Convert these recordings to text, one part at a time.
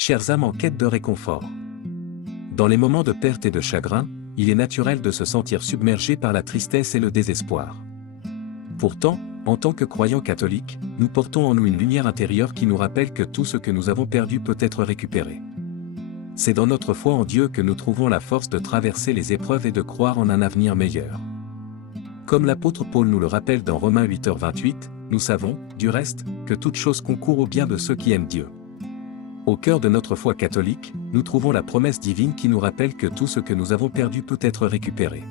Chères âmes en quête de réconfort. Dans les moments de perte et de chagrin, il est naturel de se sentir submergé par la tristesse et le désespoir. Pourtant, en tant que croyants catholiques, nous portons en nous une lumière intérieure qui nous rappelle que tout ce que nous avons perdu peut être récupéré. C'est dans notre foi en Dieu que nous trouvons la force de traverser les épreuves et de croire en un avenir meilleur. Comme l'apôtre Paul nous le rappelle dans Romains 8h28, nous savons, du reste, que toute chose concourt au bien de ceux qui aiment Dieu. Au cœur de notre foi catholique, nous trouvons la promesse divine qui nous rappelle que tout ce que nous avons perdu peut être récupéré.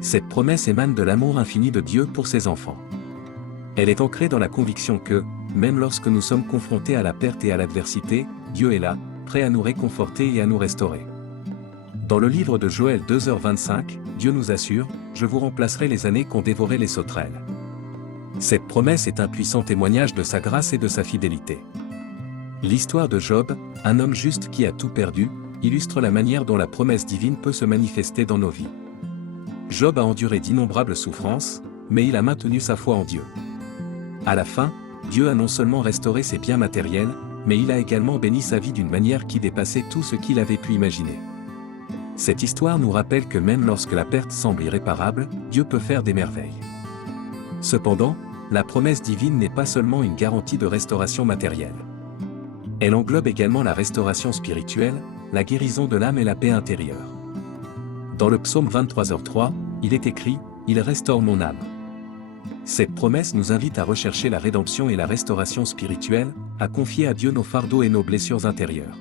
Cette promesse émane de l'amour infini de Dieu pour ses enfants. Elle est ancrée dans la conviction que, même lorsque nous sommes confrontés à la perte et à l'adversité, Dieu est là, prêt à nous réconforter et à nous restaurer. Dans le livre de Joël 2h25, Dieu nous assure « Je vous remplacerai les années qu'ont dévoré les sauterelles ». Cette promesse est un puissant témoignage de sa grâce et de sa fidélité. L'histoire de Job, un homme juste qui a tout perdu, illustre la manière dont la promesse divine peut se manifester dans nos vies. Job a enduré d'innombrables souffrances, mais il a maintenu sa foi en Dieu. À la fin, Dieu a non seulement restauré ses biens matériels, mais il a également béni sa vie d'une manière qui dépassait tout ce qu'il avait pu imaginer. Cette histoire nous rappelle que même lorsque la perte semble irréparable, Dieu peut faire des merveilles. Cependant, la promesse divine n'est pas seulement une garantie de restauration matérielle. Elle englobe également la restauration spirituelle, la guérison de l'âme et la paix intérieure. Dans le psaume 23h3, il est écrit « Il restaure mon âme ». Cette promesse nous invite à rechercher la rédemption et la restauration spirituelle, à confier à Dieu nos fardeaux et nos blessures intérieures.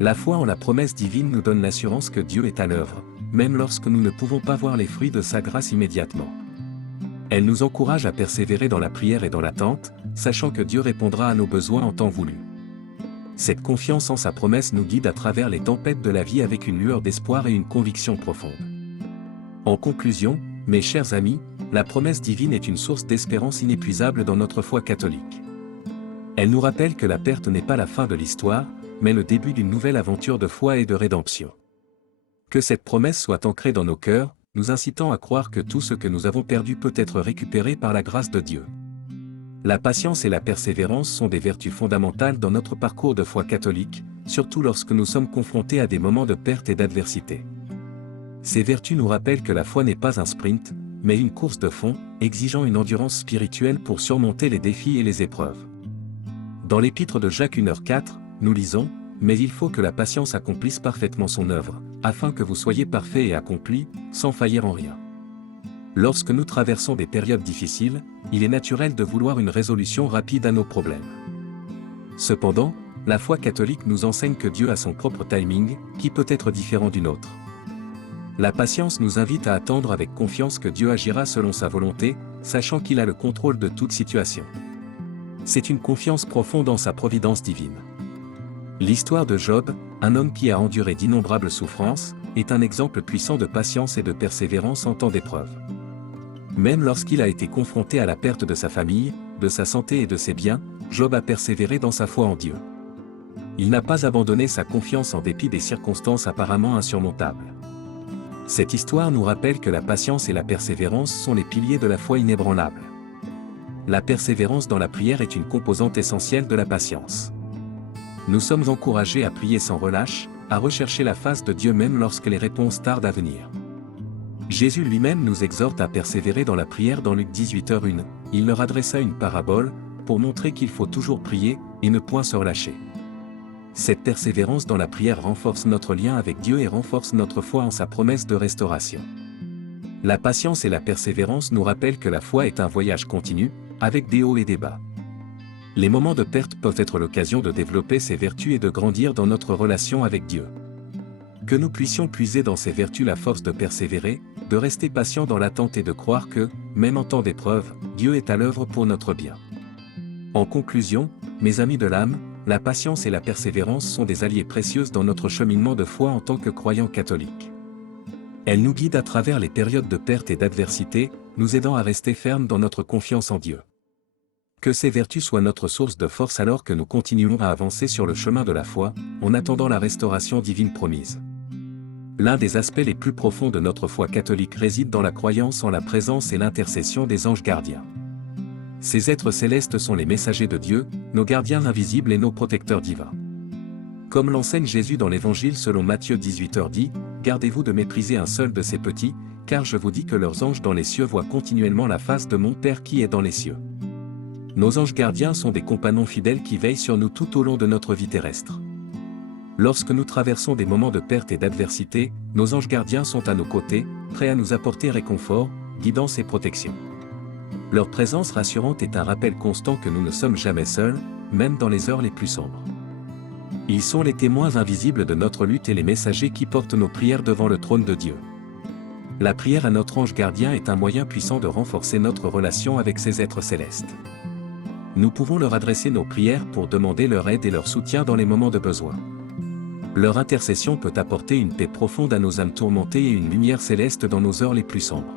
La foi en la promesse divine nous donne l'assurance que Dieu est à l'œuvre, même lorsque nous ne pouvons pas voir les fruits de sa grâce immédiatement. Elle nous encourage à persévérer dans la prière et dans l'attente, sachant que Dieu répondra à nos besoins en temps voulu. Cette confiance en sa promesse nous guide à travers les tempêtes de la vie avec une lueur d'espoir et une conviction profonde. En conclusion, mes chers amis, la promesse divine est une source d'espérance inépuisable dans notre foi catholique. Elle nous rappelle que la perte n'est pas la fin de l'histoire, mais le début d'une nouvelle aventure de foi et de rédemption. Que cette promesse soit ancrée dans nos cœurs, nous incitant à croire que tout ce que nous avons perdu peut être récupéré par la grâce de Dieu. La patience et la persévérance sont des vertus fondamentales dans notre parcours de foi catholique, surtout lorsque nous sommes confrontés à des moments de perte et d'adversité. Ces vertus nous rappellent que la foi n'est pas un sprint, mais une course de fond, exigeant une endurance spirituelle pour surmonter les défis et les épreuves. Dans l'épître de Jacques 1h4, nous lisons « Mais il faut que la patience accomplisse parfaitement son œuvre, afin que vous soyez parfaits et accomplis, sans faillir en rien. » Lorsque nous traversons des périodes difficiles, il est naturel de vouloir une résolution rapide à nos problèmes. Cependant, la foi catholique nous enseigne que Dieu a son propre timing, qui peut être différent du nôtre. La patience nous invite à attendre avec confiance que Dieu agira selon sa volonté, sachant qu'il a le contrôle de toute situation. C'est une confiance profonde en sa providence divine. L'histoire de Job, un homme qui a enduré d'innombrables souffrances, est un exemple puissant de patience et de persévérance en temps d'épreuve. Même lorsqu'il a été confronté à la perte de sa famille, de sa santé et de ses biens, Job a persévéré dans sa foi en Dieu. Il n'a pas abandonné sa confiance en dépit des circonstances apparemment insurmontables. Cette histoire nous rappelle que la patience et la persévérance sont les piliers de la foi inébranlable. La persévérance dans la prière est une composante essentielle de la patience. Nous sommes encouragés à prier sans relâche, à rechercher la face de Dieu même lorsque les réponses tardent à venir. Jésus lui-même nous exhorte à persévérer dans la prière dans Luc 18h1. Il leur adressa une parabole, pour montrer qu'il faut toujours prier, et ne point se relâcher. Cette persévérance dans la prière renforce notre lien avec Dieu et renforce notre foi en sa promesse de restauration. La patience et la persévérance nous rappellent que la foi est un voyage continu, avec des hauts et des bas. Les moments de perte peuvent être l'occasion de développer ces vertus et de grandir dans notre relation avec Dieu. Que nous puissions puiser dans ces vertus la force de persévérer, de rester patient dans l'attente et de croire que, même en temps d'épreuve, Dieu est à l'œuvre pour notre bien. En conclusion, mes amis de l'âme, la patience et la persévérance sont des alliés précieuses dans notre cheminement de foi en tant que croyants catholiques. Elles nous guident à travers les périodes de perte et d'adversité, nous aidant à rester fermes dans notre confiance en Dieu. Que ces vertus soient notre source de force alors que nous continuons à avancer sur le chemin de la foi, en attendant la restauration divine promise. L'un des aspects les plus profonds de notre foi catholique réside dans la croyance en la présence et l'intercession des anges gardiens. Ces êtres célestes sont les messagers de Dieu, nos gardiens invisibles et nos protecteurs divins. Comme l'enseigne Jésus dans l'Évangile selon Matthieu 18h dit, « Gardez-vous de mépriser un seul de ces petits, car je vous dis que leurs anges dans les cieux voient continuellement la face de mon Père qui est dans les cieux. » Nos anges gardiens sont des compagnons fidèles qui veillent sur nous tout au long de notre vie terrestre. Lorsque nous traversons des moments de perte et d'adversité, nos anges gardiens sont à nos côtés, prêts à nous apporter réconfort, guidance et protection. Leur présence rassurante est un rappel constant que nous ne sommes jamais seuls, même dans les heures les plus sombres. Ils sont les témoins invisibles de notre lutte et les messagers qui portent nos prières devant le trône de Dieu. La prière à notre ange gardien est un moyen puissant de renforcer notre relation avec ces êtres célestes. Nous pouvons leur adresser nos prières pour demander leur aide et leur soutien dans les moments de besoin. Leur intercession peut apporter une paix profonde à nos âmes tourmentées et une lumière céleste dans nos heures les plus sombres.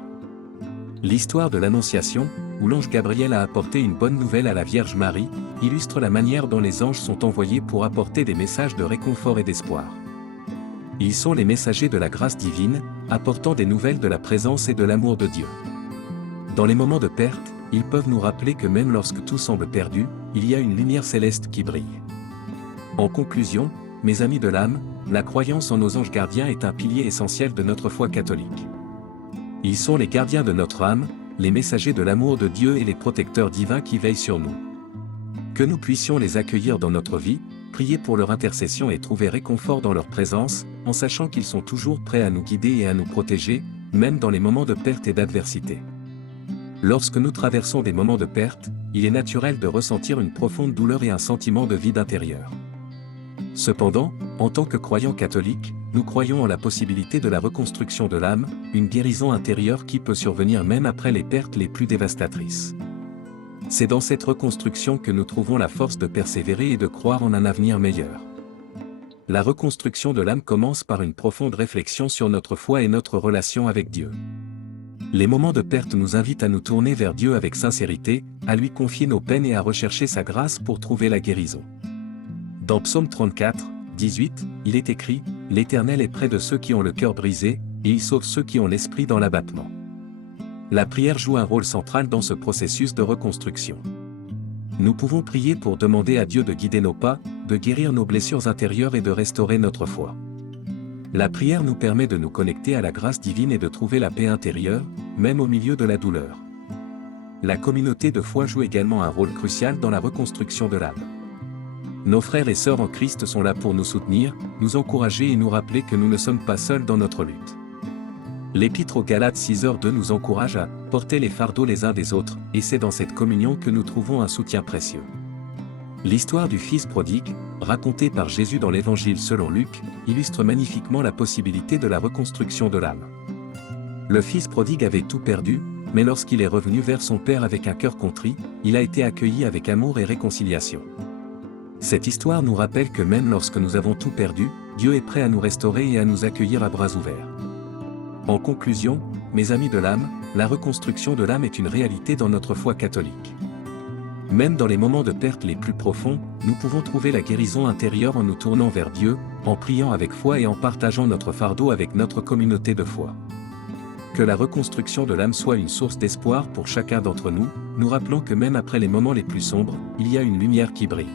L'histoire de l'Annonciation, où l'ange Gabriel a apporté une bonne nouvelle à la Vierge Marie, illustre la manière dont les anges sont envoyés pour apporter des messages de réconfort et d'espoir. Ils sont les messagers de la grâce divine, apportant des nouvelles de la présence et de l'amour de Dieu. Dans les moments de perte, ils peuvent nous rappeler que même lorsque tout semble perdu, il y a une lumière céleste qui brille. En conclusion, mes amis de l'âme, la croyance en nos anges gardiens est un pilier essentiel de notre foi catholique. Ils sont les gardiens de notre âme, les messagers de l'amour de Dieu et les protecteurs divins qui veillent sur nous. Que nous puissions les accueillir dans notre vie, prier pour leur intercession et trouver réconfort dans leur présence, en sachant qu'ils sont toujours prêts à nous guider et à nous protéger, même dans les moments de perte et d'adversité. Lorsque nous traversons des moments de perte, il est naturel de ressentir une profonde douleur et un sentiment de vide intérieur. Cependant, en tant que croyants catholiques, nous croyons en la possibilité de la reconstruction de l'âme, une guérison intérieure qui peut survenir même après les pertes les plus dévastatrices. C'est dans cette reconstruction que nous trouvons la force de persévérer et de croire en un avenir meilleur. La reconstruction de l'âme commence par une profonde réflexion sur notre foi et notre relation avec Dieu. Les moments de perte nous invitent à nous tourner vers Dieu avec sincérité, à lui confier nos peines et à rechercher sa grâce pour trouver la guérison. Dans Psaume 34, 18, il est écrit « L'Éternel est près de ceux qui ont le cœur brisé, et il sauve ceux qui ont l'esprit dans l'abattement. » La prière joue un rôle central dans ce processus de reconstruction. Nous pouvons prier pour demander à Dieu de guider nos pas, de guérir nos blessures intérieures et de restaurer notre foi. La prière nous permet de nous connecter à la grâce divine et de trouver la paix intérieure, même au milieu de la douleur. La communauté de foi joue également un rôle crucial dans la reconstruction de l'âme. Nos frères et sœurs en Christ sont là pour nous soutenir, nous encourager et nous rappeler que nous ne sommes pas seuls dans notre lutte. L'Épître aux Galates 6h2 nous encourage à « porter les fardeaux les uns des autres » et c'est dans cette communion que nous trouvons un soutien précieux. L'histoire du Fils prodigue, racontée par Jésus dans l'Évangile selon Luc, illustre magnifiquement la possibilité de la reconstruction de l'âme. Le Fils prodigue avait tout perdu, mais lorsqu'il est revenu vers son Père avec un cœur contrit, il a été accueilli avec amour et réconciliation. Cette histoire nous rappelle que même lorsque nous avons tout perdu, Dieu est prêt à nous restaurer et à nous accueillir à bras ouverts. En conclusion, mes amis de l'âme, la reconstruction de l'âme est une réalité dans notre foi catholique. Même dans les moments de perte les plus profonds, nous pouvons trouver la guérison intérieure en nous tournant vers Dieu, en priant avec foi et en partageant notre fardeau avec notre communauté de foi. Que la reconstruction de l'âme soit une source d'espoir pour chacun d'entre nous, nous rappelant que même après les moments les plus sombres, il y a une lumière qui brille.